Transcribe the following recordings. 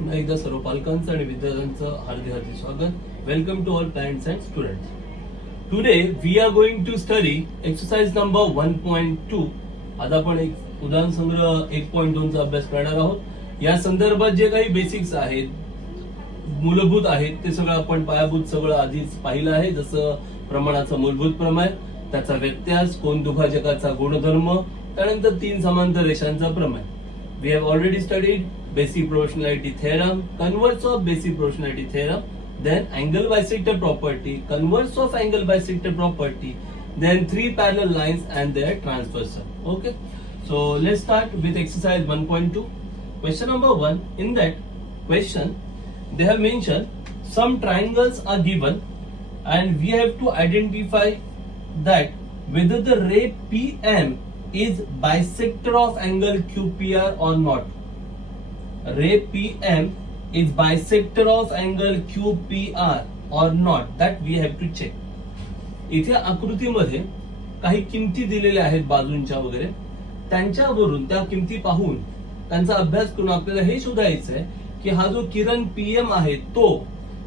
पुन्हा एकदा सर्व पालकांचं आणि विद्यार्थ्यांचं हार्दिक स्वागत. Welcome to all parents and students. Today we are going to study exercise number 1.2. आज आपण एक उदाहरण संग्रह 1.2 चा अभ्यास करणार आहोत. या संदर्भात जे काही बेसिक्स आहेत, मूलभूत आहेत, ते सगळं आपण पायाभूत सगळं आधीच पाहिलं आहे. जसं प्रमाणाचं मूलभूत प्रमेय, त्याचा व्यत्यास, कोन दुभाजकाचा गुणधर्म, त्यानंतर 3 समांतर रेषांचा प्रमेय. We have already studied basic proportionality theorem, converse of basic proportionality theorem, then angle bisector property, converse of angle bisector property, then 3 parallel lines and their transversal. Okay, so let's start with exercise 1.2. Question number 1. In that question, they have mentioned some triangles are given and we have to identify that whether the ray PM is bisector of angle QPR or not. Ray PM is bisector of angle QPR or not, that we have to check. इथे आकृतीमध्ये काही किमती दिलेल्या आहेत बाजूंच्या वगैरे, त्यांच्यावरून त्या किमती पाहून त्यांचा अभ्यास करून आपल्याला हे शोधायचं आहे की हा जो किरण PM आहे तो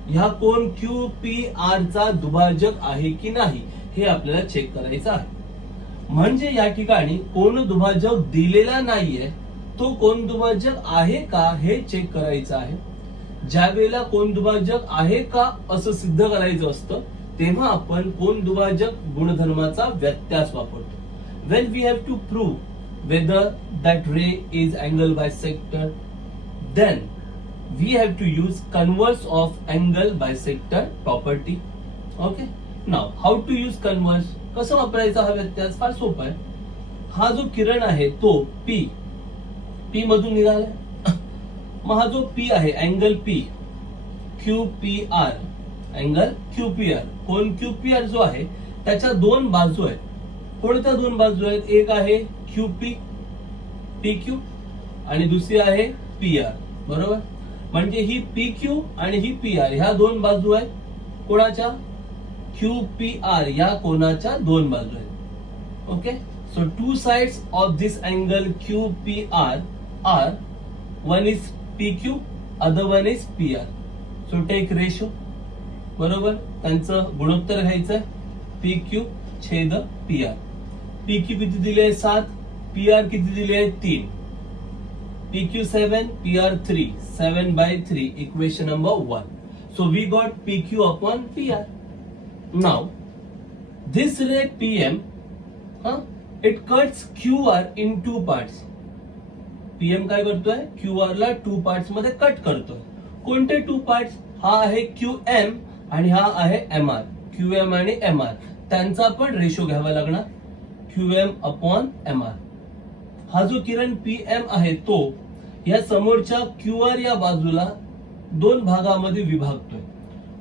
ह्या कोन QPR चा दुभाजक आहे की नाही, हे आपल्याला चेक करायचं आहे. म्हणजे या ठिकाणी कोन दुभाजक दिलेला नाहीये, तो कोन दुभाजक आहे का हे चेक करायचं आहे. ज्या वेळेला कोन दुभाजक आहे का असं सिद्ध करायचं असतं तेव्हा आपण कोन दुभाजक गुणधर्माचा व्यत्यास वापरतो. When we have to prove whether that ray is angle bisector, then we have to use converse of angle bisector property. Okay, now how to use converse, कसं वापरायचा हा व्यत्यास? फार सोपा आहे. हा जो किरण आहे तो P मधून निघालाय. मग हा जो P आहे, angle P, QPR, angle QPR, कोन QPR जो आहे त्याच्या 2 बाजू आहेत. कोणत्या 2 बाजू आहेत? एक आहे QP, PQ आणि दुसरी आहे PR. बरोबर, म्हणजे ही PQ आणि ही PR ह्या 2 बाजू आहेत कोणाच्या? QPR या कोनाच्या 2 बाजू आहेत. Okay, so 2 sides of this angle QPR are, one is PQ, other one is PR. So take ratio. बरोबर, त्यांचं गुणोत्तर घ्यायचं आहे. PQ छेद PR. PQ किती दिले आहे? 7. PR किती दिले आहे? 3. PQ 7, PR 3, 7/3, equation number 1. So we got PQ upon PR. Now, this ray PM, it cuts QR in 2 parts. PM काय करतोय? QR ला 2 parts मध्ये कट करतोय. कोणते 2 parts? हा आहे QM आणि हा आहे MR. QM आणि MR त्यांचा पण रेशो घ्यावा लागणार. QM upon MR. हा जो किरण PM आहे तो या समोरच्या QR या बाजूला 2 भागामध्ये विभागतोय.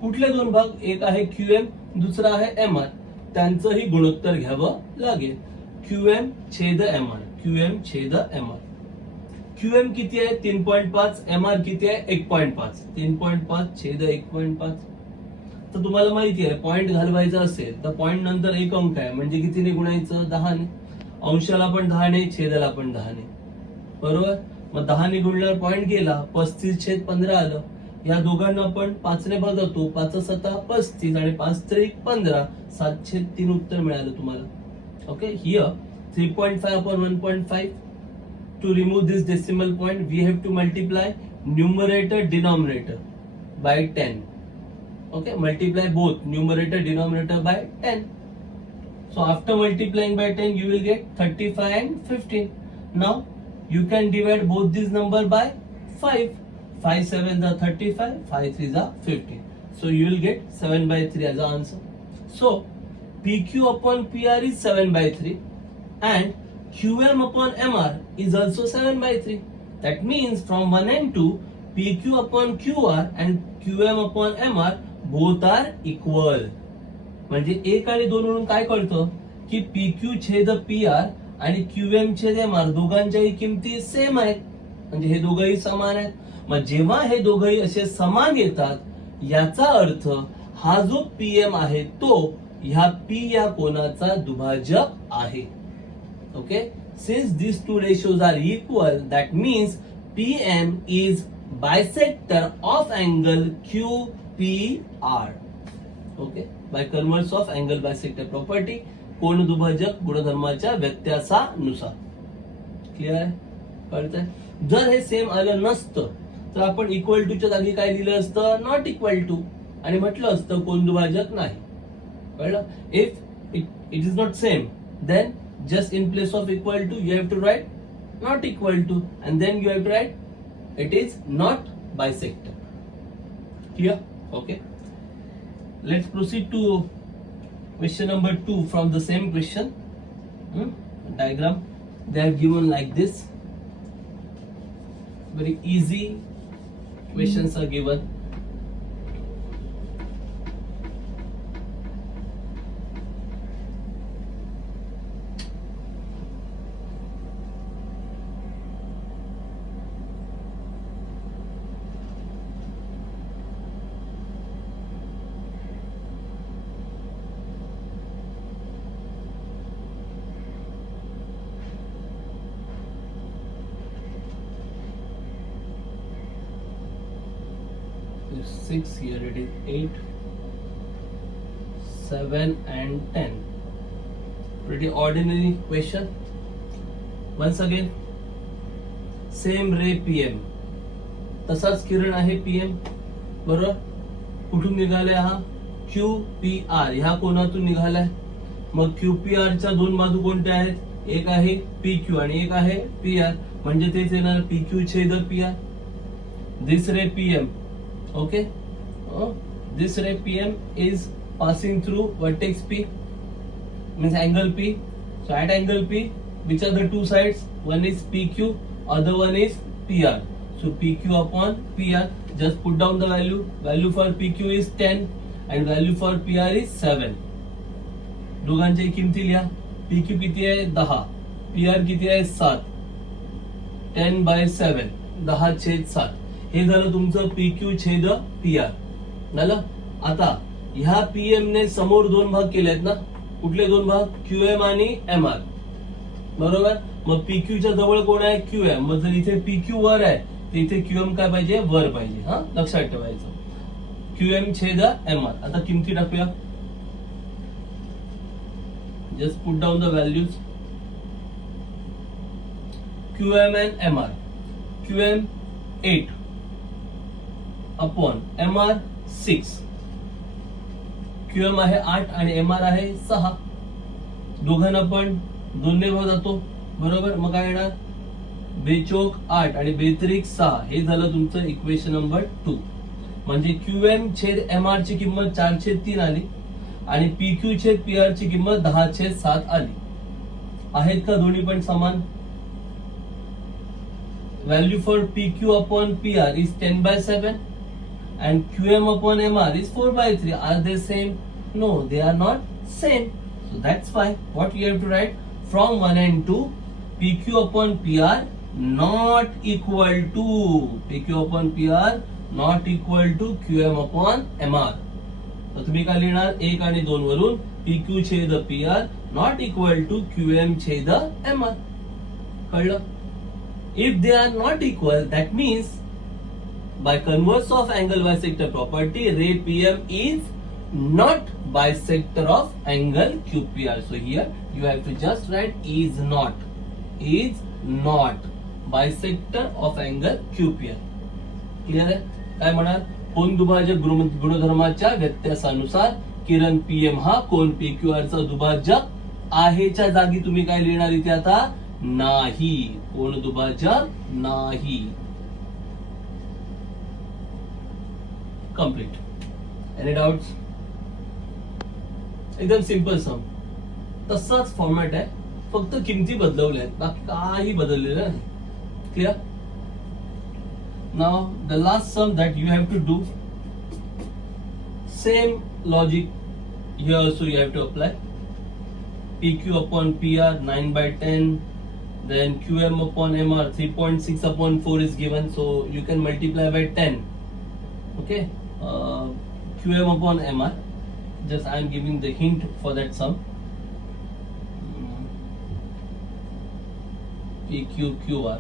कुठले 2 भाग? एक आहे QM, दुसरा आहे MR. त्यांचंही गुणोत्तर घ्यावं लागेल. QM छेद MR, QM छेद MR. QM किती आहे? 3.5. MR किती आहे? 1.5. 3.5 छेद 1.5. तर तुम्हाला माहिती आहे पॉइंट घालवायचा असेल तर पॉइंट नंतर एक अंक आहे, म्हणजे कितीने गुणायचं? 10 ने. अंशाला पण 10 ने, छेदाला पण 10 ने. बरोबर, मग 10 ने गुणल्यावर पॉइंट गेला, 35/15 आलं. या दोघांना आपण 5 ने बदलतो. 5 7 35 आणि 5 3 15, 7/3 उत्तर मिळालं तुम्हाला. Okay, here 3.5 upon 1.5. To remove this decimal point, we have to multiply numerator denominator by 10. Okay, multiply both numerator denominator by 10. So after multiplying by 10, you will get 35 and 15. Now you can divide both these number by 5. 5 7s are 35, 5 3s are 15. So you will get 7/3 as an answer. So PQ upon PR is 7/3 and QM upon MR is also 7/3. That means from one end to PQ upon QR and QM upon MR both are equal. म्हणजे 1 आणि 2 वरून काय कळतं की PQ छेद PR आणि QM छेद MR दोघांच्याही किमती सेम आहेत, म्हणजे हे दोघंही समान आहेत. मग जेव्हा हे दोघंही असे समान येतात याचा अर्थ हा जो PM आहे तो ह्या P या कोनाचा दुभाजक आहे. Okay, since these two ratios are equal, that means PM is bisector of angle QPR. Okay, by converse of angle bisector property, कोन दुभाजक गुणधर्माच्या व्यत्यासानुसार. क्लिअर आहे, कळतंय? जर हे सेम आलं नसतं तर आपण इक्वल टू च्या जागी काय लिहिलं असतं? नॉट इक्वल टू, आणि म्हटलं असतं कोन दुभाजक नाही. कळलं? If it is not same, then just in place of equal to you have to write not equal to, and then you have to write it is not bisector. Here, okay, let's proceed to question number 2 from the same question. Diagram they have given like this. Very easy questions are given. There's 6, here it is 8, 7 and 10. Pretty ordinary question. Once again, same ray PM, तसाच किरण आहे PM, बरोबर? कुठून निघालाय हा? QPR ह्या कोनातून निघालाय. मग QPR च्या दोन बाजू कोणत्या आहेत? एक आहे PQ आणि एक आहे PR, म्हणजे तेच येणार PQ छेद PR. This ray PM, okay, this ray PM is passing through vertex P, means angle P. So at angle P, which are the two sides? One is PQ, other one is PR. So PQ upon PR, just put down the value. Value for PQ is 10 and value for PR is 7. दोघांची किमती लिहा. PQ किती आहे? 10. PR किती आहे? 7. 10/7, 10/7. हे झालं तुमचं PQ छेद PR झालं. आता ह्या PM ने समोर दोन भाग केलेत ना. कुठले दोन भाग? QM आणि MR, बरोबर? मग PQ च्या जवळ कोण आहे? QM. मग जर इथे PQ वर आहे तर इथे QM काय पाहिजे? वर पाहिजे. हा, लक्षात ठेवायचं. QM छेद MR. आता किमती टाकूया. Just put down the values. QM and MR. QM 8 upon MR 6. QM आहे 8 आणि MR आहे 6. दोघांना पण दोन्ही भाग जातो, बरोबर? मग काय येणार? बेचोक 8 आणि बेत्रिक 6. हे झालं तुमचं इक्वेशन नंबर 2. म्हणजे QM छेद MR ची किंमत 4/3 आली आणि PQ छेद PR ची किंमत 10/7 आली. आहेत का दोन्ही पण समान? Value for PQ upon PR is 10/7 and QM upon MR is 4/3. Are they same? No, they are not same. So that's why what you have to write from 1 and 2, PQ upon PR not equal to PQ upon PR not equal to QM upon MR. तर तुम्ही काय लिहिणार? 1 आणि 2 वरून PQ छेद PR not equal to QM छेद MR. कळलं? If they are not equal, that means by converse of angle bisector property, ray PM is not bisector of angle QPR. So here you have to just write is not bisector of angle QPR. Clear आहे? काय म्हणाल? कोन दुभाजक गुणधर्माच्या व्यत्यासानुसार किरण PM हा कोन PQR चा दुभाजक आहेच्या जागी तुम्ही काय लिहिणार इथे आता? नाही. कोण दुभाजक नाही. कंप्लीट. Any doubts? एकदम सिंपल सम, तसाच फॉर्मॅट आहे, फक्त किमती बदलवल्या आहेत, बाकी काही बदललेलं नाही. Clear? Now the last sum that you have to do same logic here also you have to apply. PQ upon PR 9/10. Then QM upon MR 3.6 upon 4 is given, so you can multiply by 10. Okay, QM upon MR, just I am giving the hint for that sum. PQ QR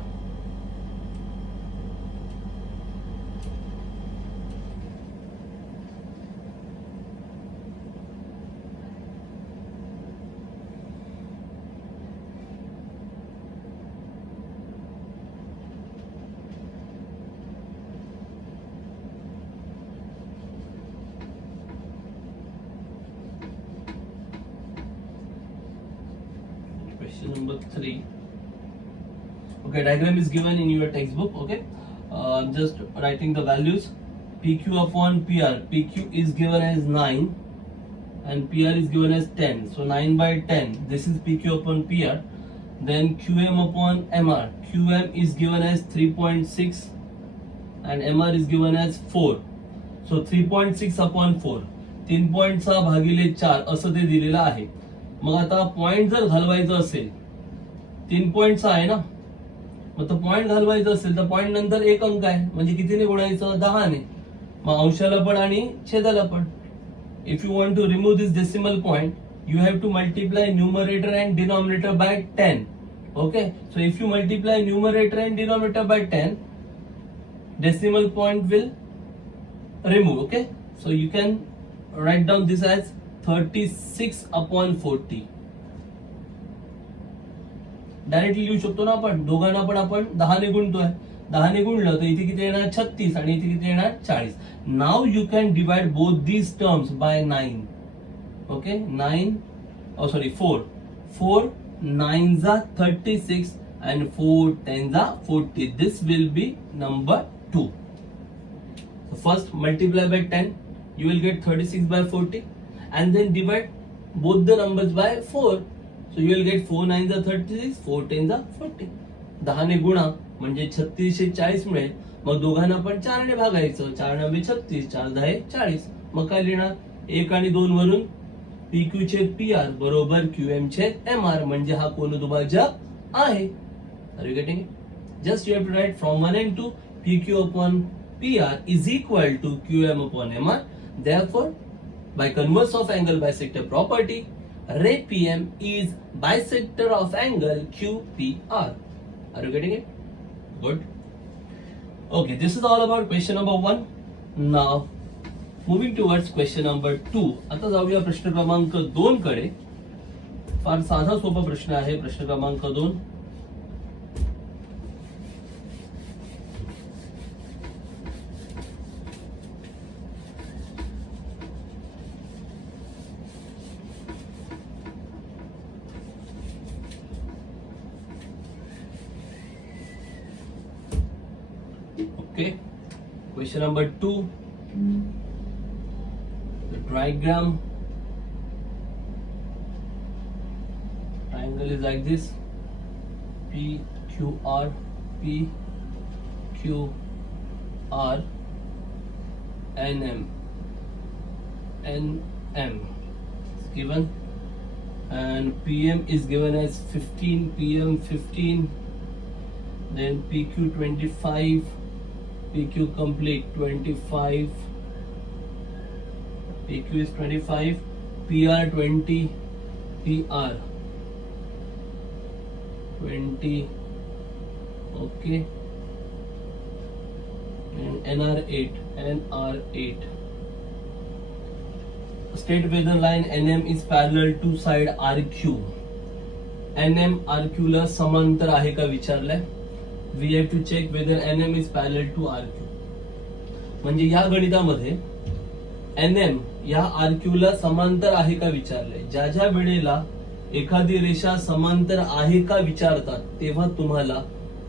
Question number 3. Okay, diagram is given in your textbook. Okay, I'm just writing the values. PQ upon PR. PQ is given as 9 and PR is given as 10. So 9 by 10. This is PQ upon PR. Then QM upon MR. QM is given as 3.6 and MR is given as 4. So 3.6 upon 4. 3.6 भागिले 4 असं ते दिलेलं आहे. मग आता point जर घालवायचं असेल 3.6 आहे ना, मग तो पॉइंट घालवायचं असेल तर पॉइंट नंतर एक अंक आहे म्हणजे कितीने गुणायचं 10 ने. मग अंशाला पण आणि छेदाला पण. If you want to remove this decimal point you have to multiply numerator and denominator by 10. Okay, so if you multiply numerator and denominator by 10, decimal point will remove. Okay, so you can write down this as 36 upon 40. Directly लिहू शकतो ना आपण. दोघांना पण आपण 10 ने गुणतोय. 10 ने गुणलं तर इथे किती येणार 36 आणि इथे किती येणार 40. Now you can divide both these terms by 9. Okay, 4 9s are 36 and 4 10s are 40. This will be number 2. So first multiply by 10, you will get 36 by 40 and then divide both the numbers by 4. So you will get 4 9s are 36, 4 10s are 40. 10 ने गुणा म्हणजे 3640 मिळेल. मग दोघांना पण 4 ने भागायचं. 4 9 36, 4 10 40. मग काय लिहिणार 1 आणि 2 वरून PQ छेद PR बरोबर QM छेद MR म्हणजे हा कोनदुभाजक आहे. Are you getting it? Just you have to write from 1 and 2 PQ upon PR is equal to QM upon MR. Therefore, by converse of angle bisector property, ray PM is bisector of angle QPR. Are you getting it? Good. Okay, this is all about question number 1. Now Moving towards question number 2. आता जाऊया प्रश्न क्रमांक 2 कडे. फार साधा सोपा प्रश्न आहे प्रश्न क्रमांक 2. Okay, question number 2. The triangle is like this. PQR, PQR, NM is given, and PM is given as 15, PM 15, then PQ 25, PQ complete 25. PQ is 25, PR 20, PR 20, okay, and NR 8, NR 8. State whether line NM is parallel to side RQ. NM RQ ला समांतर आहे का विचारलंय. We have to check whether NM is parallel to RQ. म्हणजे या गणितामध्ये NM या RQ ला समांतर आहे का विचारलंय. ज्या ज्या वेळेला एखादी रेषा समांतर आहे का विचारतात तेव्हा तुम्हाला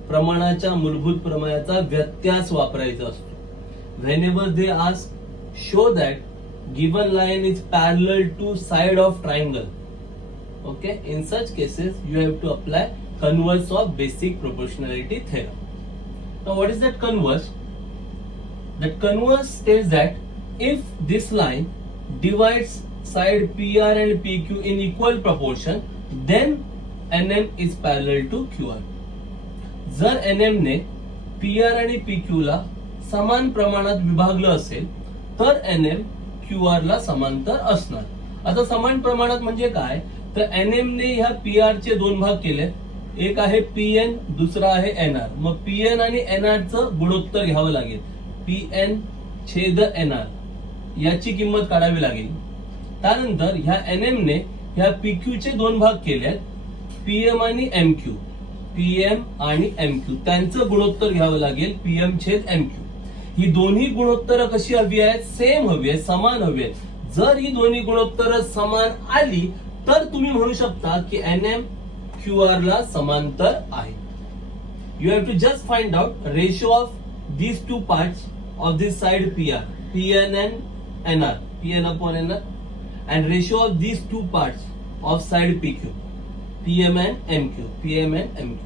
प्रमाणाच्या मूलभूत प्रमेयाचा व्यत्यास वापरायचा असतो. Whenever they ask, show that given line is parallel to side of triangle. Okay, in such cases you have to apply converse of basic proportionality theorem. Now what is that converse? That converse states that if this line divides side PR and PQ in equal proportion, then NM is parallel to QR. जर NM ने PR आणि PQ ला समान प्रमाणात विभागलं असेल तर NM QR ला समांतर असणार. आता समान प्रमाणात म्हणजे काय तर NM ने ह्या PR चे दोन भाग केले. एक आहे PN, दुसरा आहे NR. मग PN आणि NR चं गुणोत्तर घ्यावं लागेल. PN छेद NR याची किंमत काढावी लागेल. त्यानंतर ह्या NM ने ह्या PQ चे दोन भाग केलेत. PM आणि MQ, PM आणि MQ त्यांचं गुणोत्तर घ्यावं लागेल. PM छेद MQ. ही दोन्ही गुणोत्तर कशी हवी आहेत सेम हवी आहेत, समान हवी आहेत. जर ही दोन्ही गुणोत्तर समान आली तर तुम्ही म्हणू शकता की NM QR ला समांतर आहे. You have to just find out ratio of these two parts of this side PR, PN and NR, PN upon NR, and ratio of these two parts of side PQ, PM and MQ, PM and MQ.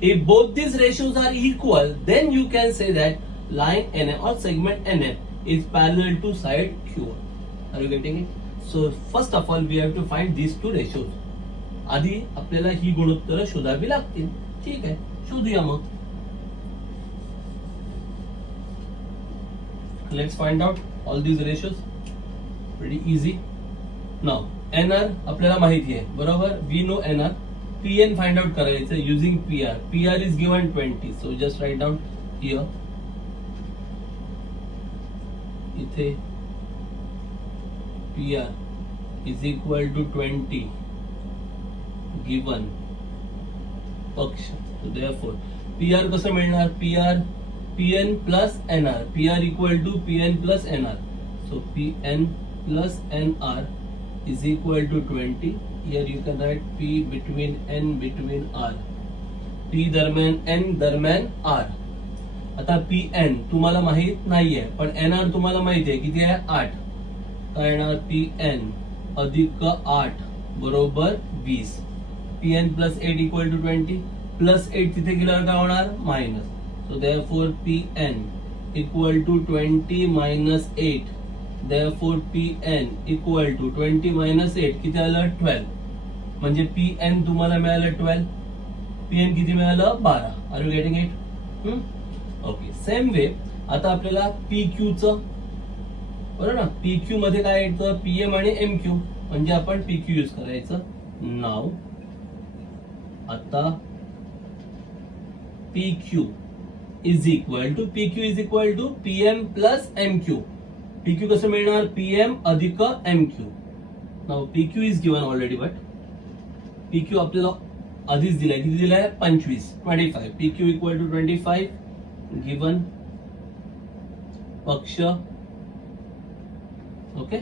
If both these ratios are equal, then you can say that line NN or segment NN is parallel to side QR. Are you getting it? So first of all, we have to find these two ratios. आधी आपल्याला ही गुणोत्तर शोधावी लागतील. ठीक आहे, शोधूया मग. Let's find out all these ratios. Pretty easy. Now NR आपल्याला माहिती आहे, बरोबर. We know NR. PN find out करायचं using PR. PR is given 20. So just write down here. इथे PR is equal to 20 given पक्ष. So therefore PR कसं मिळणार? PR PN plus NR. PR equal to PN plus NR. So PN plus NR is equal to 20. Here you can write P between N between R. P दरम्यान N दरम्यान R. आता PN तुम्हाला माहित नाहीये, पण NR तुम्हाला माहिती आहे. किती आहे? 8. काय येणार? PN अधिक 8 बरोबर 20. PN plus 8 equal to 20. Plus 8 तिथे गेल्यावर काय होणार? Minus. So therefore PN equal to 20 minus 8. Therefore PN equal to 20 minus 8 किती आलं? 12. म्हणजे PN तुम्हाला मिळालं 12. PN किती मिळालं? 12. Are you getting it? Okay. Same way आता आपल्याला PQ चं, बरोबर ना, PQ मध्ये काय येतं? PM आणि MQ, म्हणजे आपण PQ यूज करायचं. नाव आता PQ is equal to PM plus MQ. PQ कसं मिळणार? PM अधिक MQ. Now PQ is given already, but PQ आपल्याला आधीच दिलाय. किती दिलाय? 25. PQ equal to 25 given पक्ष. ओके.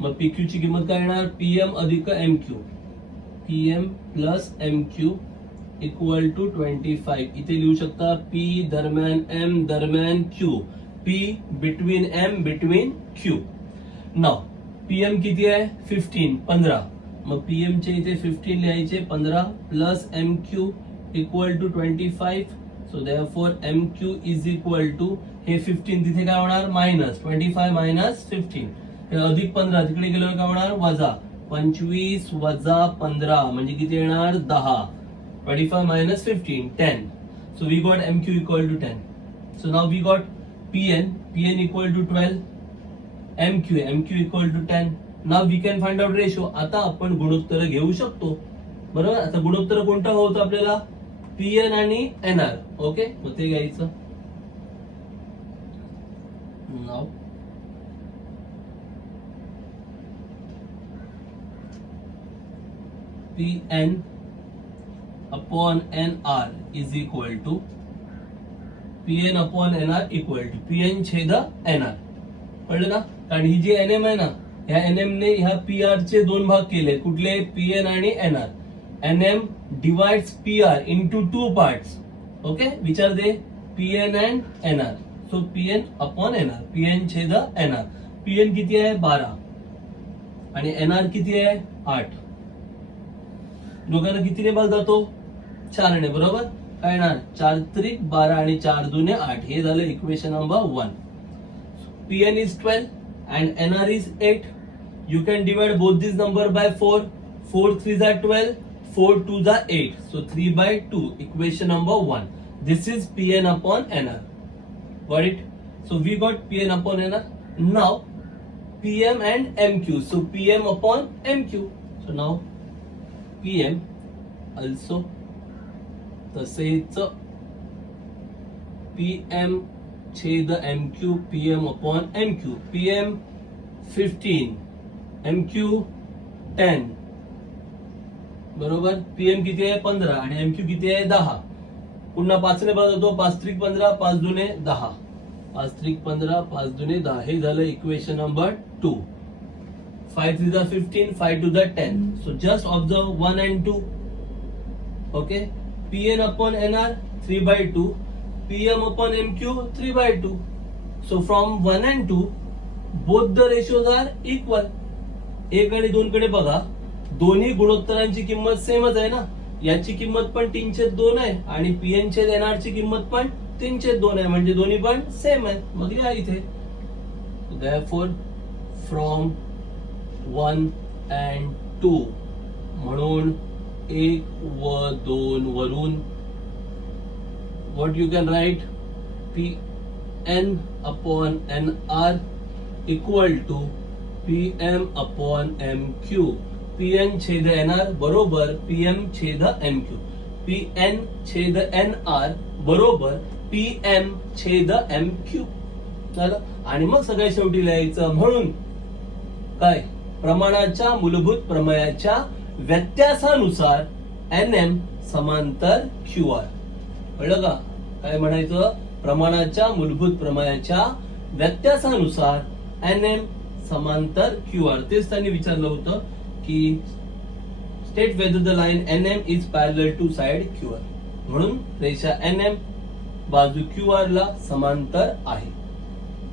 मग PQ ची किंमत काय येणार? PM अधिक MQ. PM plus MQ equal to 25. इथे लिहू शकता P दरम्यान M दरम्यान Q. P between M between Q. नाव PM किती आहे? 15. 15. मग PM चे इथे 15 लिहायचे. 15 plus MQ equal to 25. So therefore MQ is equal to, हे 15 तिथे काय होणार? मायनस. 25 मायनस 15. हे अधिक 15 तिकडे गेल्यावर काय होणार? वजा. 25 वजा 15 म्हणजे किती येणार? 10. 25 minus 15, 10. So we got MQ equal to 10. So now we got PN equal to 12. MQ equal to 10. Now we can find out ratio. आता आपण गुणोत्तर घेऊ शकतो, बरोबर. आता गुणोत्तर कोणता होतं आपल्याला? PN आणि NR. ओके, मग ते घ्यायचं. Now PN upon NR is equal to PN upon NR equal to PN छेद NR. कळलं ना? कारण ही जी NM आहे ना, ह्या NM ने ह्या PR चे दोन भाग केले. कुठले? PN आणि NR. NM divides PR into two parts. Okay, which are they? PN and NR. So PN upon NR. PN छेद NR. PN किती आहे? 12 आणि NR किती आहे? 8. दोघांना कितीने भाग जातो? 4 ने, बरोबर. काय येणार? 4 त्रिक 12 आणि 4 दुने 8. हे झालं equation number 1. PN is 12 and NR is 8. You can divide both these number by 4. 4 3s are 12. 4 2s are 8. So 3/2. Equation number 1. This is PN upon NR. Got it? So we got PN upon NR. Now PM and MQ. So PM upon MQ. So now PM also तसेच PM छेद MQ. PM upon MQ. PM 15, MQ 10, बरोबर. PM किती आहे? 15 आणि MQ किती आहे? 10. पुन्हा 5 ने बदलतो. 5 त्रिक 15, 5 दुने 10. 5 त्रिक 15, 5 दुने 10. हे झालं equation number 2. 5 3s are 15, 5 2s are 10. So just observe 1 and 2. Okay, Pn upon Nr 3/2, Pm upon Mq 3/2. So from 1 and 2 both the ratios are equal. 1 आणि 2 कडे बघा, दोन्ही गुणोत्तरांची किंमत सेमच आहे ना. याची किंमत पण 3/2 आहे आणि Pn छेद Nr ची किंमत पण 3/2 आहे, म्हणजे दोन्ही पण सेम आहे. मग लिहा इथे. Therefore from 1 and 2 म्हणून 1 व 2 वरून what you can write Pn upon Nr equal to Pm upon Mq. Pn छेद Nr बरोबर Pm छेद Mq. Pn छेद Nr बरोबर Pm छेद Mq. झालं. आणि मग सगळ्या शेवटी लिहायचं म्हणून काय, प्रमाणाच्या मूलभूत प्रमेयाच्या व्यत्यासानुसार Nm समांतर QR. कळलं का? काय म्हणायचं, प्रमाणाच्या मूलभूत प्रमेयाच्या व्यत्यासानुसार Nm समांतर QR. तेच त्यांनी विचारलं होतं की state whether the line Nm is parallel to side QR. म्हणून रेषा Nm बाजू QR ला समांतर आहे.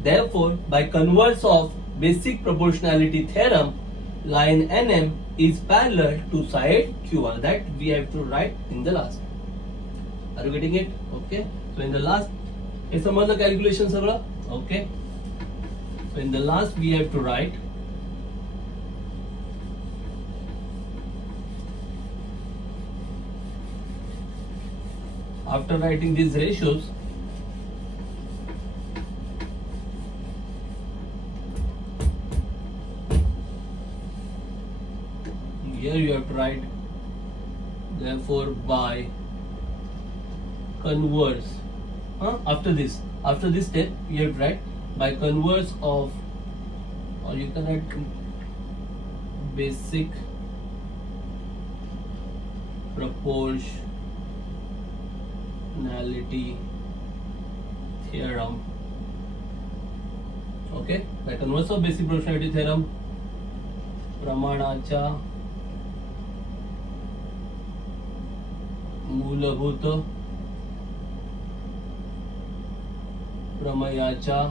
Therefore, by converse of basic proportionality theorem, line Nm is parallel to side QR. That we have to write in the last. Are you getting it? Okay. So in the last, हे समजलं calculation सगळं? Okay. So in the last we have to write after writing these ratios, here you have to write, therefore by converse, after this step you have to write by converse of, or you can write basic proportionality theorem. Okay, by converse of basic proportionality theorem, प्रमाणाच्या मूलभूत प्रमेयाच्या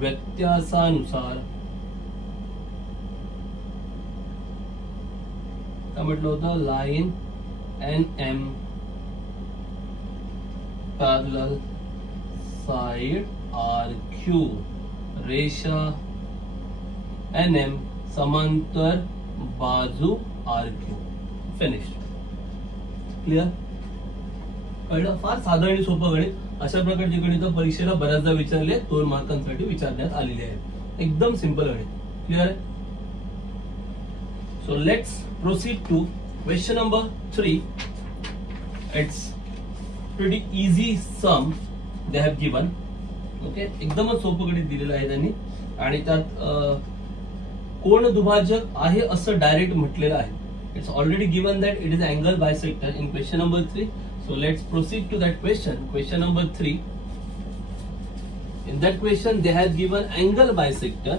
व्यत्यासानुसार काय म्हटलं होतं, line Nm parallel side RQ, रेषा Nm समांतर बाजू RQ. Finished. Clear? कळलं? फार साधं आणि सोपं गणित. अशा प्रकारचे गणित परीक्षेला बऱ्याचदा विचारले, 2 मार्कांसाठी विचारण्यात आलेले आहेत. एकदम सिंपल गणित. क्लिअर आहे? So let's proceed to question number 3. It's pretty easy sum they have given. Okay, एकदमच सोपं गणित दिलेलं आहे त्यांनी आणि त्यात कोण दुभाजक आहे असं डायरेक्ट म्हटलेलं आहे. It's already given that it is angle bisector in question number 3. So let's proceed to that question. Question number 3. In that question they have given angle bisector.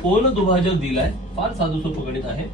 कोण दुभाजक दिलाय. फार साधं सोपं गणित आहे.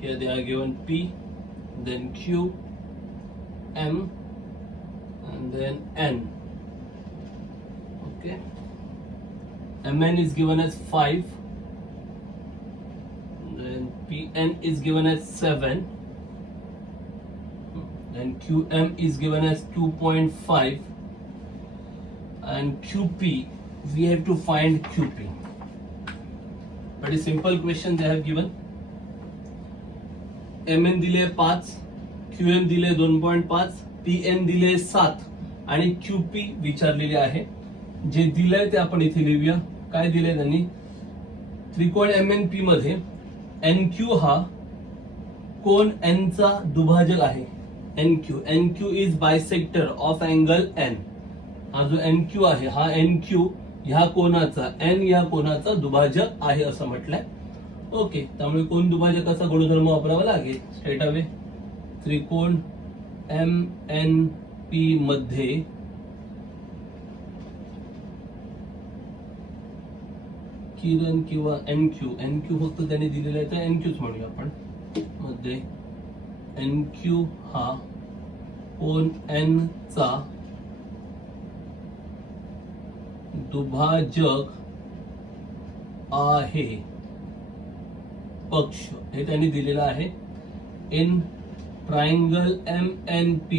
Here they are given P, then Q, M, and then N. Okay. Mn is given as 5. Then Pn is given as 7. and QM is given as 2.5 and QP we have to find QP. Very simple question they have given. MN दिले 5, QM दिले 2.5, PN दिले 7 आणि QP विचारलेले आहे. जे दिलंय ते आपण इथे लिहूया. काय दिलंय त्यांनी? त्रिकोण MNP मध्ये NQ हा कोण N चा दुभाजक आहे. NQ is bisector of angle N. हा जो NQ आहे हा NQ ह्या कोणाचा N या कोणाचा दुभाजक आहे असं म्हटलंय. ओके, त्यामुळे कोण दुभाजकाचा गुणधर्म वापरावा लागेल. स्ट्रेट अवे त्रिकोण MNP मध्ये किरण किंवा NQ फक्त त्याने दिलेला आहे तर NQच म्हणूया आपण. मध्ये NQ हा कोण N चा दुभाजक आहे पक्ष हे त्यांनी दिलेलं आहे. In triangle MNP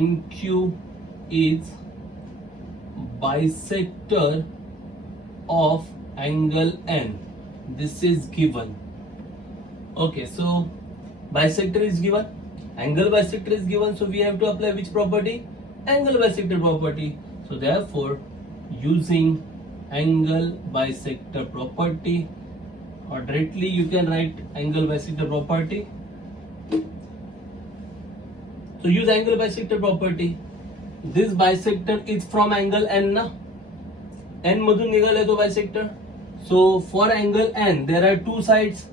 NQ is bisector of angle N. This is given. Okay, so bisector is given, angle bisector is given, so we have to apply which property? Angle bisector property. So therefore using angle bisector property, or directly you can write angle bisector property. So use angle bisector property. This bisector is from angle N ना. N मधून निघाला तो bisector. So for angle N there are two sides.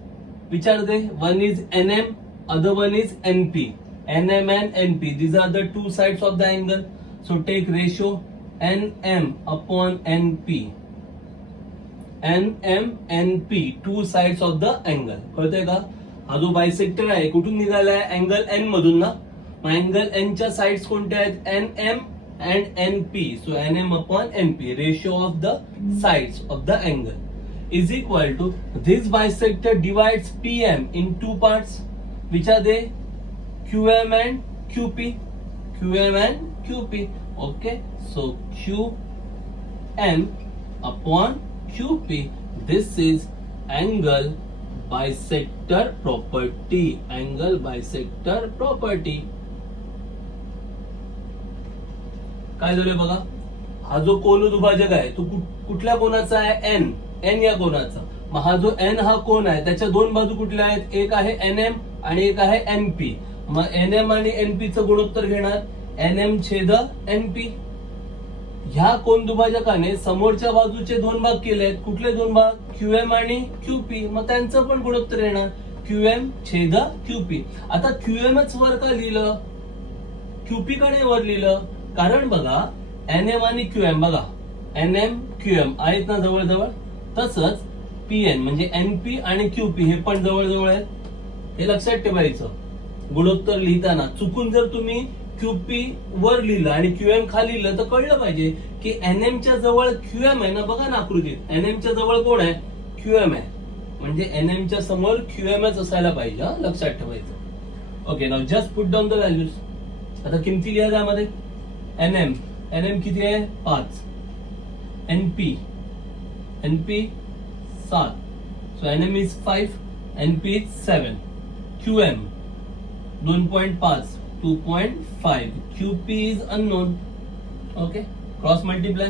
Which are they? One is NM, other one is NP. NM and NP. These are the two sides of the angle. So take ratio NM upon NP. NM NP, two sides of the angle. कळतंय का? हा जो bisector आहे कुठून निघालाय? Angle N मधून ना. Angle N च्या sides कोणत्या आहेत? NM and NP. So NM upon NP, ratio of the sides of the angle, is equal to this bisector divides PM in two parts. Which are they? QM and QP. QM and QP. Okay, so QM upon QP. This is angle bisector property. Angle bisector property. काय झालं बघा, हा जो कोन दुभाजक आहे तो कुठल्या कोणाचा आहे? N या कोणाचा. मग हा जो N हा कोन आहे त्याच्या दोन बाजू कुठल्या आहेत? एक आहे NM आणि एक आहे NP. मग NM आणि NP चं गुणोत्तर घेणार NM छेद NP. ह्या कोन दुभाजकाने समोरच्या बाजूचे दोन भाग केले आहेत. कुठले दोन भाग? QM आणि QP. मग त्यांचं पण गुणोत्तर येणार QM छेद QP. आता QMच वर का लिहिलं, QP कडे वर लिहिलं? कारण बघा NM आणि QM बघा, NM QM आहेत ना जवळ जवळ. तसंच PN म्हणजे NP आणि QP हे पण जवळ जवळ आहेत. हे लक्षात ठेवायचं गुणोत्तर लिहिताना. चुकून जर तुम्ही QP वर लिहिलं आणि QM खाली लिहिलं तर कळलं पाहिजे की NM च्या जवळ QM आहे ना. बघा ना आकृतीत NM च्या जवळ कोण आहे? QM आहे. म्हणजे NM च्या समोर QMच असायला पाहिजे. लक्षात ठेवायचं. Okay, now just put down the values. आता किमती लिहा त्यामध्ये. NM किती आहे? 5. NP 7. So NM is 5, NP is 7. QM 2.5, 2.5. QP is unknown. Okay, cross multiply.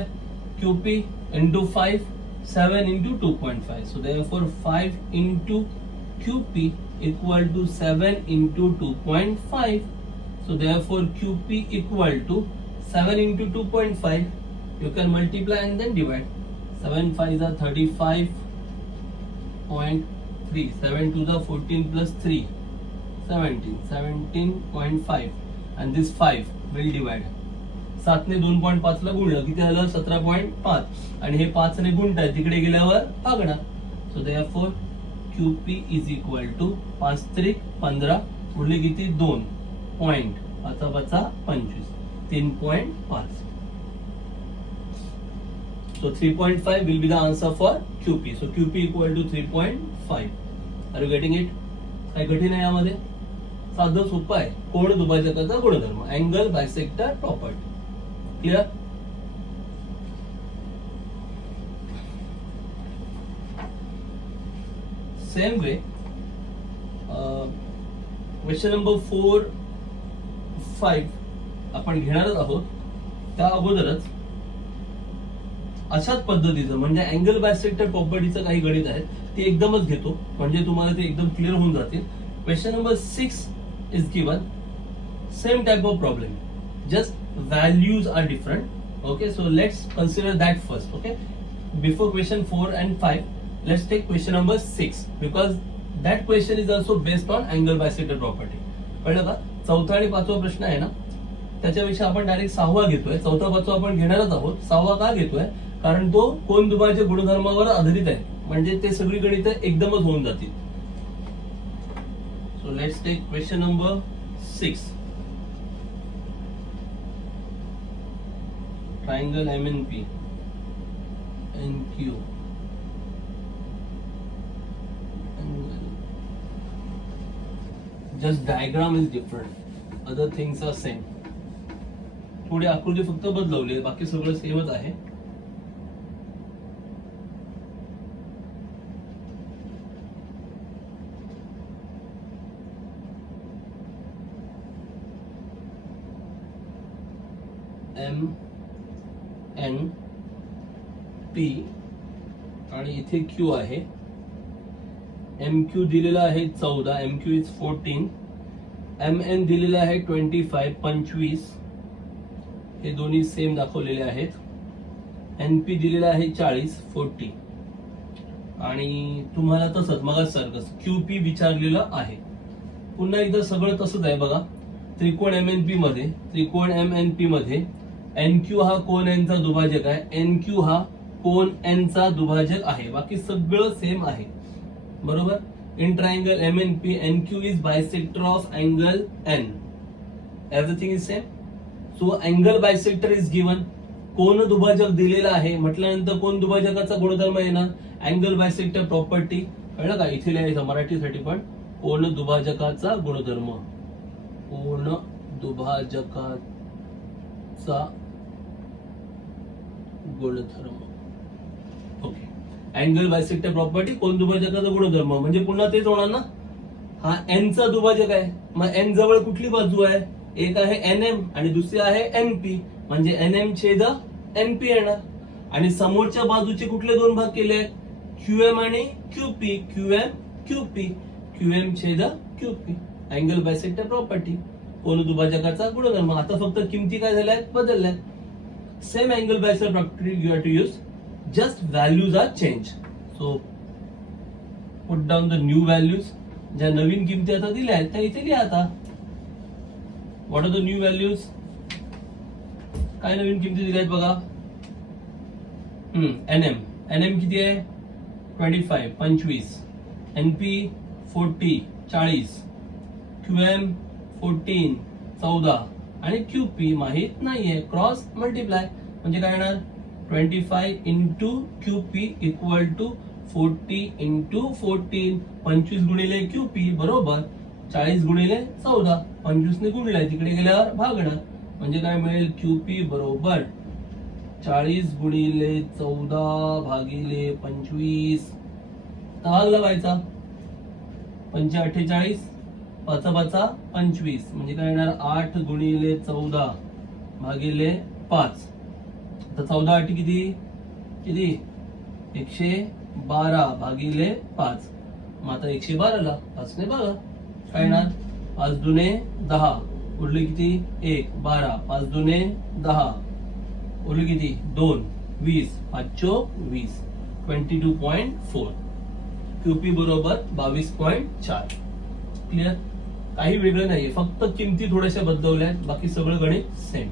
QP into 5, 7 into 2.5. So therefore 5 into QP equal to 7 into 2.5. So therefore QP equal to 7 into 2.5. You can multiply and then divide. 7 5s are 35.3. 7 to the 14 plus 3. 17.5. And this 5 will divide. 7 ने 2.5 ला गुणलं किती झालं? 17.5. आणि हे 5 ने गुणताय तिकडे गेल्यावर भागणार. So therefore QP is equal to 5 3 15 उरले किती? 2 point 5 5 25 3.5. So 3.5 will be the answer for QP. So QP equal to 3.5. Are you getting it? काय कठीण आहे यामध्ये? साधं सोपं आहे. कोण दुभाजकाचा गुणधर्म, angle bisector property. Clear? Same way question number 4, 5 आपण घेणारच आहोत. त्या अगोदरच अशाच पद्धतीचं म्हणजे अँगल बायसेक्टर प्रॉपर्टीचं काही गणित आहेत ते एकदमच घेतो म्हणजे तुम्हाला ते एकदम क्लिअर होऊन जातील. Question number 6 is given, same type of problem, just values are different. Okay, so let's consider that first. Okay, before question 4 and 5, let's take question number 6 because that question is also based on angle bisector property. कळलं का? चौथा आणि पाचवा प्रश्न आहे ना, त्याच्यापेक्षा आपण डायरेक्ट 6वा घेतोय. चौथा पाचवा आपण घेणारच आहोत. 6वा का घेतोय? कारण तो कोन दुभाजक गुणधर्मावर आधारित आहे, म्हणजे ते सगळी गणित एकदमच होऊन जातील. So let's take question number 6. triangle MNP, NQ, just diagram is different, other things are same. थोडी आकृती फक्त बदलवली, बाकी सगळं सेमच आहे. M N P आणि इथे Q आहे. MQ दिलेला आहे 14, MQ इज 14, MN दिलेला आहे 25 25, हे दोन्ही सेम दाखवलेले आहेत. NP दिलेला आहे 40 40 आणि तुम्हाला तसंच मगासारखंच QP विचारलेलं आहे. पुन्हा एकदा सगळं तसंच आहे बघा. त्रिकोण MNP मध्ये, त्रिकोण MNP मध्ये NQ हा कोन N चा दुभाजक आहे, NQ हा कोन N चा दुभाजक आहे. बाकी सगळं सेम आहे, बरोबर. In triangle MNP NQ is bisector of angle N. Everything is same. So angle bisector is given. कोन दुभाजक दिलेला आहे म्हटल्यानंतर कोन दुभाजकाचा गुणधर्म येणार अँगल बायसेक्टर प्रॉपर्टी. कळलं का? इथे लिहायचं मराठीसाठी पण, कोन दुभाजकाचा गुणधर्म, कोन दुभाजकाचा गुणधर्म. ओके, अँगल बायसेक्टर प्रॉपर्टी कोन दुभाजकाचा गुणधर्म म्हणजे पुन्हा तेच होणार ना. हा N चा दुभाजक आहे, मग N जवळ कुठली बाजू आहे? एक आहे NM आणि दुसरी आहे NP, म्हणजे NM छेद NP येणार. आणि समोरच्या बाजूचे कुठले दोन भाग केले आहेत? QM आणि QP, QM QP, QM छेद QP. अँगल बायसेक्टर प्रॉपर्टी, कोन दुभाजकाचा गुणधर्म. आता फक्त किमती काय झाल्या आहेत? बदलल्या. Same angle bisector property you have to use, just values are change. So put down the new values. ज्या नवीन किमती आता दिल्या आहेत त्या इथे लिहा. आता what are the new values? काय नवीन किमती दिल्या आहेत बघा. NM किती आहे? 25 25, NP 40 40, QM 14 14 आणि QP माहित नाहीये. क्रॉस मल्टिप्लाय म्हणजे काय येणार? 25 into QP equal to 40 into 14. 25 गुणिले QP बरोबर 40 गुणिले 14. 25 ने गुणलाय, तिकडे गेल्यावर भागणार म्हणजे काय मिळेल? QP बरोबर 40 गुणिले 14 भागिले 25. भाग लावायचा. 5 48, 5 5 25 म्हणजे काय येणार? 8 गुणिले 14 भागिले 5. तर 14 8 किती किती? 112 भागिले 5. मग आता 112 ला 5 ने बघा काय येणार? 5 दुने 10, उरले किती? 1 12, 5 दुने 10, उरले किती? 2 20, 5 20, 22.4. QP बरोबर 22.4. क्लिअर? काही वेगळं नाहीये, फक्त किमती थोड्याशा बदलवल्या आहेत, बाकी सगळं गणित same.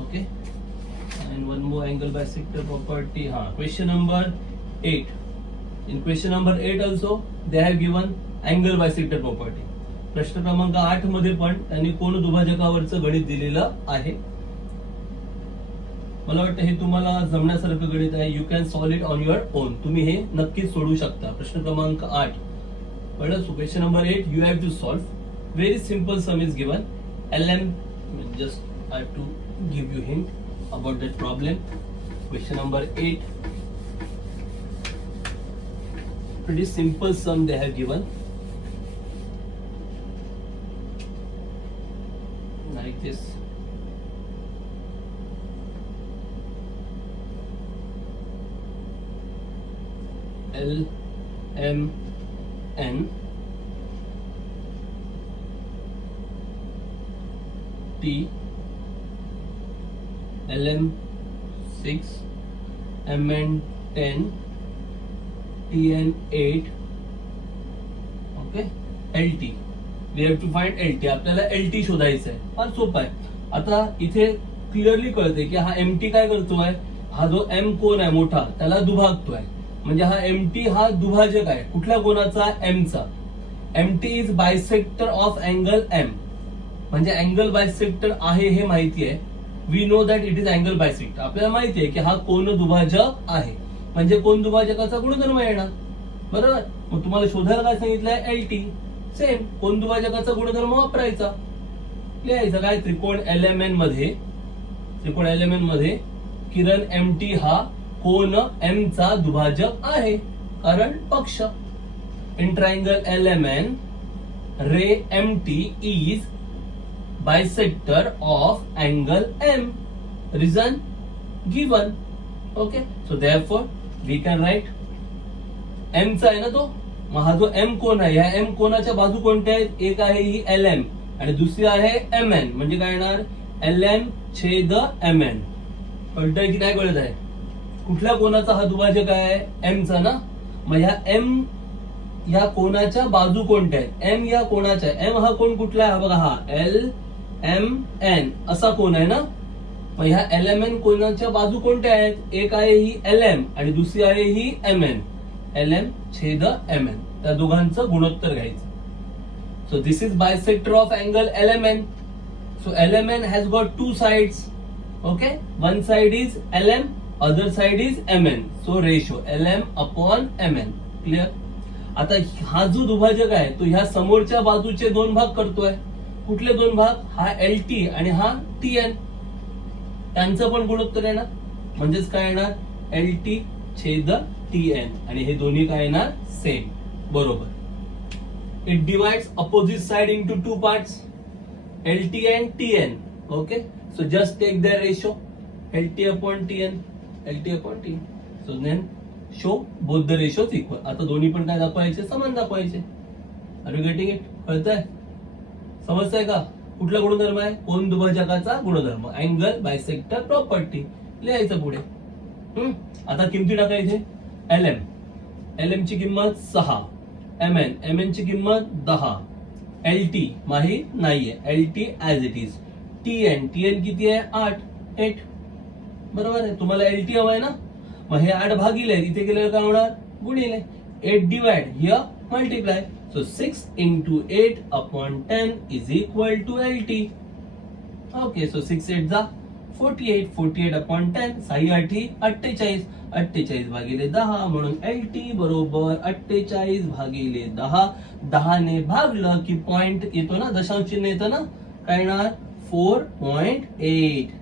Okay, and one more angle bisector property. हा, question number 8. In question number 8 also they have given angle bisector property. प्रश्न क्रमांक 8 मध्ये पण त्यांनी कोन दुभाजकावरचं गणित दिलेलं आहे. मला वाटतं हे तुम्हाला जमण्यासारखं गणित आहे. You can solve it on your own. तुम्ही हे नक्कीच सोडू शकता. प्रश्न क्रमांक 8 कळलं? So question number 8 you have to solve. very simple sum is given. LM, just I have to give you hint about that problem. Question number 8. Pretty simple sum they have given. Like this. L M N T LM 6 MN 10 TN 8 okay LT. We have to find LT. आपल्याला LT शोधायचं आहे. फार सोपं आहे. आता इथे clearly कळते की हा MT काय करतोय, हा जो M कोन आहे मोठा त्याला दुभागतोय. म्हणजे हा MT हा दुभाजक आहे. कुठल्या कोनाचा? M चा. MT is bisector of angle M. म्हणजे अँगल बायसेक्टर आहे हे माहिती आहे. We know that it is angle bisector. आपल्याला माहिती आहे की हा कोन दुभाजक आहे. म्हणजे कोन दुभाजकाचा गुणधर्म येणार. बरोबर. मग तुम्हाला शोधायला काय सांगितलंय? LT. सेम कोन दुभाजकाचा गुणधर्म वापरायचा. लिहायचं काय? त्रिकोण LMN मध्ये किरण MT हा कोन M चा दुभाजक आहे. कारण पक्ष. In triangle LMN ray MT is bisector of angle M. Reason given. Okay, so therefore we can write M चा आहे ना तो. मग हा जो M कोन आहे, या M कोनाच्या बाजू कोणत्या आहेत? एक आहे ही LM आणि दुसरी आहे MN. म्हणजे काय येणार? LM छेद MN. कळतंय की नाही कळत आहे? कुठल्या कोनाचा हा दुभाजक आहे? M चा ना. मग ह्या M या कोनाच्या बाजू कोणत्या आहेत? M या कोणाच्या आहे. M हा कोण कुठला आहे? हा बघा, हा LMN असा कोण आहे ना. मग ह्या LMN कोणाच्या बाजू कोणत्या आहेत? एक आहे ही LM आणि दुसरी आहे ही MN. LM छेद MN. त्या दोघांचं गुणोत्तर घ्यायचं. So this is bisector of angle LMN. So LMN has got two sides. Okay, one side is LM, other side is MN. So ratio LM upon MN. Clear. आता हा जो दुभाजक आहे तो ह्या समोरच्या बाजूचे दोन भाग करतोय. कुठले दोन भाग? हा LT आणि हा TN. त्यांचं पण गुणोत्तर येणार. म्हणजेच काय येणार? LT छेद TN. आणि हे दोन्ही काय येणार? सेम. बरोबर. It divides opposite side into two parts, LT and TN. Okay, so just take their ratio LT upon TN. So then show both the ratios equal. आता दोन्ही पण काय दाखवायचे? समान दाखवायचे. Are you getting it? कळतंय? समजतंय का? कुठला गुणधर्म आहे? कोन दुभाजकाचा गुणधर्म, अँगल बायसेक्टर प्रॉपर्टी. लिहायचं पुढे. आता किमती टाकायचे. LM ची किंमत 6, MN ची किंमत 10, LT माहित नाहीये, LT as it is. TN किती आहे? 8. बरोबर आहे. तुम्हाला LT हवाय ना. मग हे 8 भागिले इथे गेल्यावर काय होणार? गुणिले. 8 divide here multiply. So 6 into 8 upon 10 is equal to LT. Okay, so 6 8 जा 48 upon 10. 6 8 48. 48 भागिले 10 म्हणून LT बरोबर 48 भागिले 10. 10 ने भागलं की पॉइंट येतो ना, दशांश चिन्ह येतं ना. काय येणार? 4.8.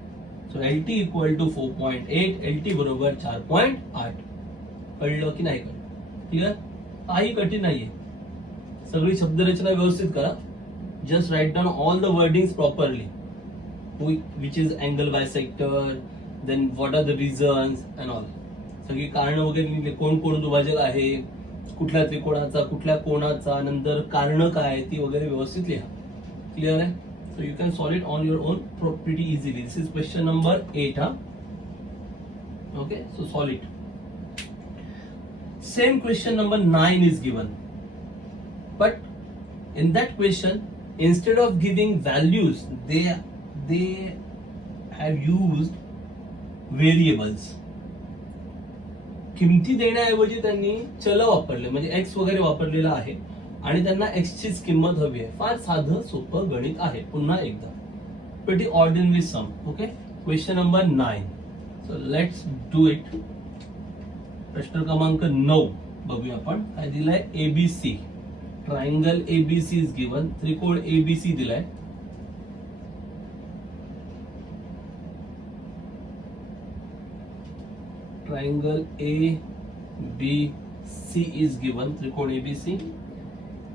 So LT equal to 4.8. LT बरोबर 4.8. कळलं की नाही कळलं? क्लिअर? काही कठीण नाहीये. सगळी शब्दरचना व्यवस्थित करा. Just write down all the wordings properly. Which is angle bisector, then what are the reasons and all. सगळी कारण वगैरे, कोण कोण दुभाजक आहे, कुठल्या त्रिकोणाचा, कुठल्या कोणाचा, नंतर कारण काय ती वगैरे व्यवस्थित लिहा. क्लिअर आहे? So you can solve it on your on pretty easily. This is question number 8. Okay, so solve it. Same question number 9 is given. But in that question, instead of giving values, they have used variables. किमती देण्याऐवजी त्यांनी चल वापरले, म्हणजे x वगैरे वापरलेला आहे आणि त्यांना एक्स चीच किंमत हवी आहे. फार साधं सोपं गणित आहे. पुन्हा एकदा pretty ordinary sum. Okay, question number 9. So let's do it. प्रश्न क्रमांक 9 बघूया आपण. काय दिलंय? ABC. Triangle ABC is given, त्रिकोण एबीसी दिलाय. ट्रायंगल ABC is given, त्रिकोण ABC.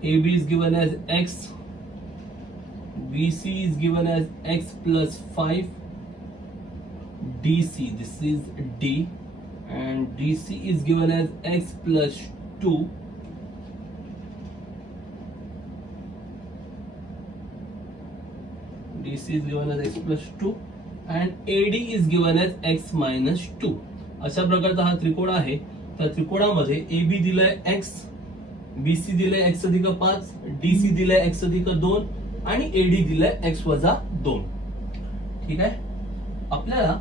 AB is given as x, BC is given as x plus 5, DC, this is D, and DC is given as x plus 2, DC is given as x plus 2, and AD is given as x minus 2. अशा प्रकारचा हा त्रिकोण आहे. त्या त्रिकोणामध्ये AB दिलाय x, BC दिलाय x अधिक 5, DC दिलाय x अधिक 2 आणि AD दिलाय x वजा 2. ठीक आहे. आपल्याला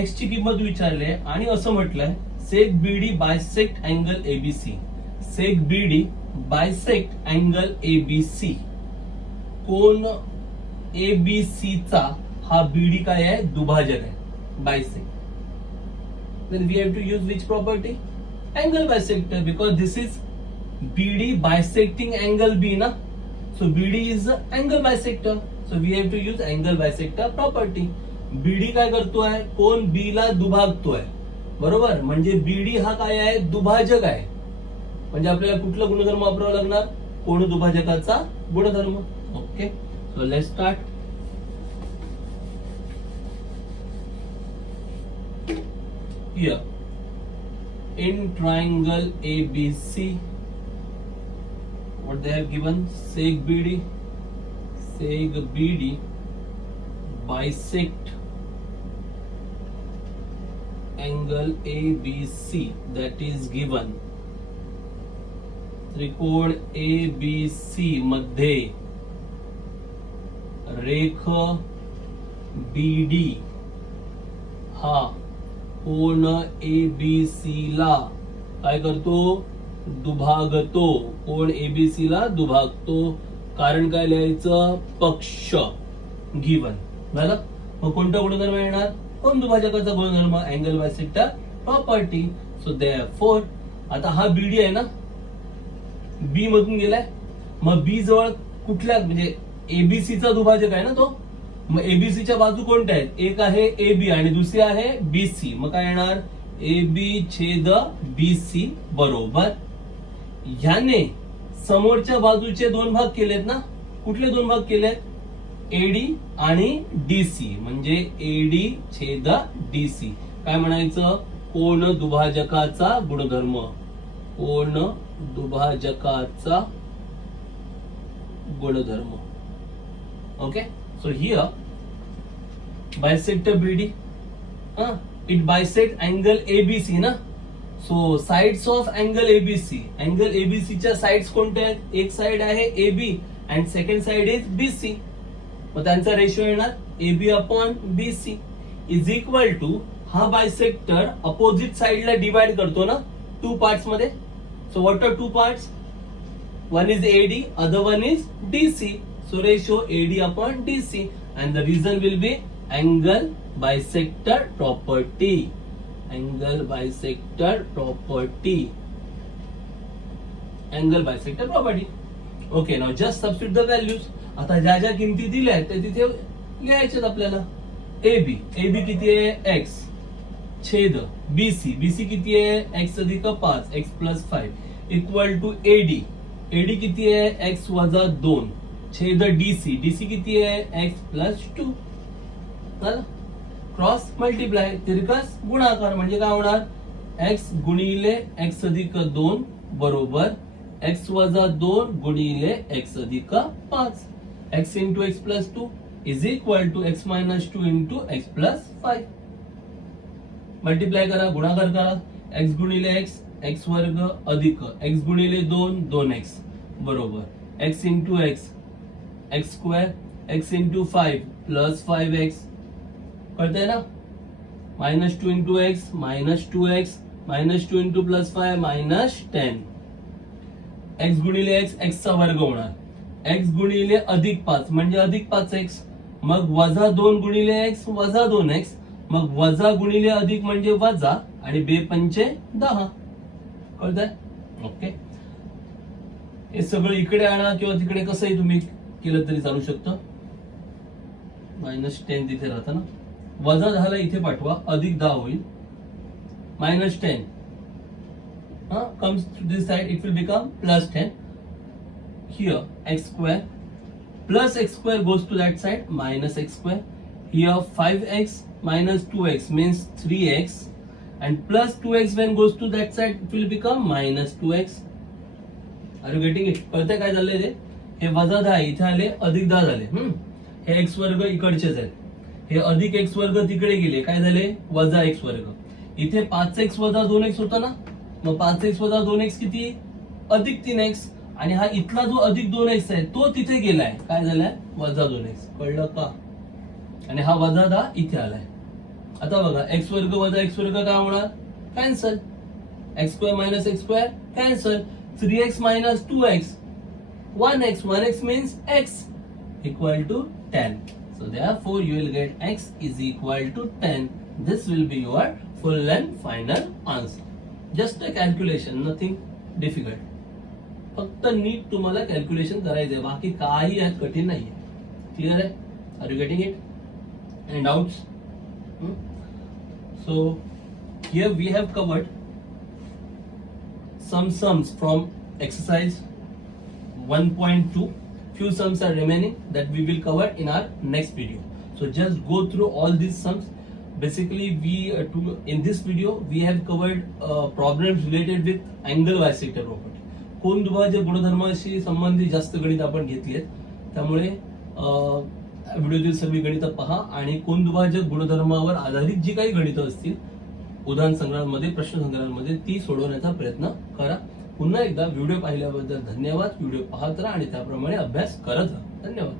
x ची किंमत विचारली आहे आणि असं म्हटलंय सेक BD बायसेक्ट अँगल ABC. सेक BD बायसेक्ट अँगल ABC. कोण ABC चा हा BD काय आहे? दुभाजक आहे, bisect. Then we have to use which property? Angle bisector, because this is BD bisecting angle B na. So BD is the angle bisector. So we have to use angle bisector property. BD काय करतोय? कोण B ला दुभागतोय, बरोबर. म्हणजे BD हा काय आहे? दुभाजक आहे. म्हणजे आपल्याला कुठला गुणधर्म वापरावा लागणार? कोण दुभाजकाचा गुणधर्म. Okay, so let's start. Here in triangle ABC, what they have given? Sec BD bisect angle ABC, that is given. त्रिकोण ABC मध्ये रेख BD हा कोण ABC ला काय करतो? दुभागतो. कोण ABC ला दुभागतो. कारण काय लिहायचं? पक्ष गिवन. झालं. मग कोणता गुणधर्म येणार? कोण दुभाजकाचा गुणधर्म, angle bisector property. So therefore आता हा BD आहे ना, B मधून गेलाय. मग B जवळ कुठल्या, म्हणजे ABC चा दुभाजक आहे ना तो. मग एबीसीच्या बाजू कोणत्या आहेत? एक आहे AB आणि दुसरी आहे BC. मग काय येणार? AB छेद BC बरोबर. ह्याने समोरच्या बाजूचे दोन भाग केलेत ना. कुठले दोन भाग केलेत? AD आणि DC. म्हणजे AD छेद DC. काय म्हणायचं? कोण दुभाजकाचा गुणधर्म. कोण दुभाजकाचा गुणधर्म. Okay, so here bisector BD, it bisect angle ABC ना. so sides of angle ABC, angle ABC च्या sides कोणत्या आहेत? एक साइड आहे AB and second side is BC. मग त्यांचा रेशो येणार AB upon BC is equal to, हा बायसेक्टर अपोजिट साइडला डिवाइड करतो ना टू पार्ट्स मध्ये. so what are two parts? one is AD, other one is DC. So ratio AD upon DC, and the reason will be angle bisector property. Angle bisector property. Angle bisector property. Okay, now just substitute the values. आता ज्या ज्या किमती दिल्या आहेत त्या तिथे लिहायच्यात आपल्याला. AB किती आहे? x छेद BC किती आहे? x अधिक 5, x plus 5 equal to AD किती आहे? x वजा 2 छेद DC किती आहे? x plus 2. क्रॉस मल्टिप्लाय, तिरकस गुणाकार. म्हणजे काय होणार? x गुणिले x अधिक 2 बरोबर x वजा 2 गुणिले x अधिक 5. x into x plus 2 is equal to x minus 2 into x plus 5. Multiply करा, गुणाकार करा. x गुणिले x वर्ग अधिक x गुणिले 2 2x बरोबर x into x square, x into 5 plus 5x. कळतंय ना? Minus 2 into x minus 2x minus 2 into plus 5 minus 10. x गुणिले x चा वर्ग होणार. x गुणिले अधिक 5 म्हणजे अधिक 5x. मग वजा 2 गुणिले x वजा 2x. मग वजा गुणिले अधिक म्हणजे वजा आणि 2 पंचे 10. कळतंय? ओके. हे सगळं इकडे आणा किंवा तिकडे कसंही तुम्ही केलं तरी चालू शकतं. -10 तिथे राहतं ना, -10 ला इथे पाठवा, +10 होईल. -10 comes to this side, it will become +10. Here x² plus x² goes to that side, -x². Here 5x minus 2x means 3x, and plus 2x when goes to that side, it will become -2x. Are you getting it? कळतंय काय झालंय ते? हे -10 इथे आले, +10 झाले. हे x² इकडचेच आहेत. हे +x² तिकडे गेले, काय झाले? -x². इथे 5x - 2x होता ना, मग 5x - 2x किती? +3x. आणि हा इथला जो +2x आहे तो तिथे गेलाय, काय झालाय? -2x. कळलं का? आणि हा -10 इथे आलाय. आता बघा, x² - x² काय होणार? Cancel. x² - x² cancel. 3x minus 2x, 1x. 1x means x equal to 10. So therefore you will get x is equal to 10. This will be your full and final answer. Just a calculation, nothing difficult. फक्त नीट तुम्हाला calculation करायचंय, बाकी काही यात कठीण नाहीये. Clear आहे? Are you getting it? Any doubts? So here we have covered some sums from exercise 1.2. Few sums are remaining that we will cover in our next video. So just go through all these sums. Basically, in this video we have covered problems related with angle bisector property. कोन दुभाजक गुणधर्माशी संबंधित जास्त गणित आपण घेतलीत, त्यामुळे व्हिडिओतील सगळी गणितं पहा आणि कोन दुभाजक गुणधर्मावर आधारित जी काही गणितं असतील उदाहरण संग्रहामध्ये, प्रश्न संग्रहामध्ये, ती सोडवण्याचा प्रयत्न करा. पुन्हा एकदा व्हिडिओ पाहिल्याबद्दल धन्यवाद. व्हिडिओ पाहत राहा आणि त्याप्रमाणे अभ्यास करत राहा. धन्यवाद.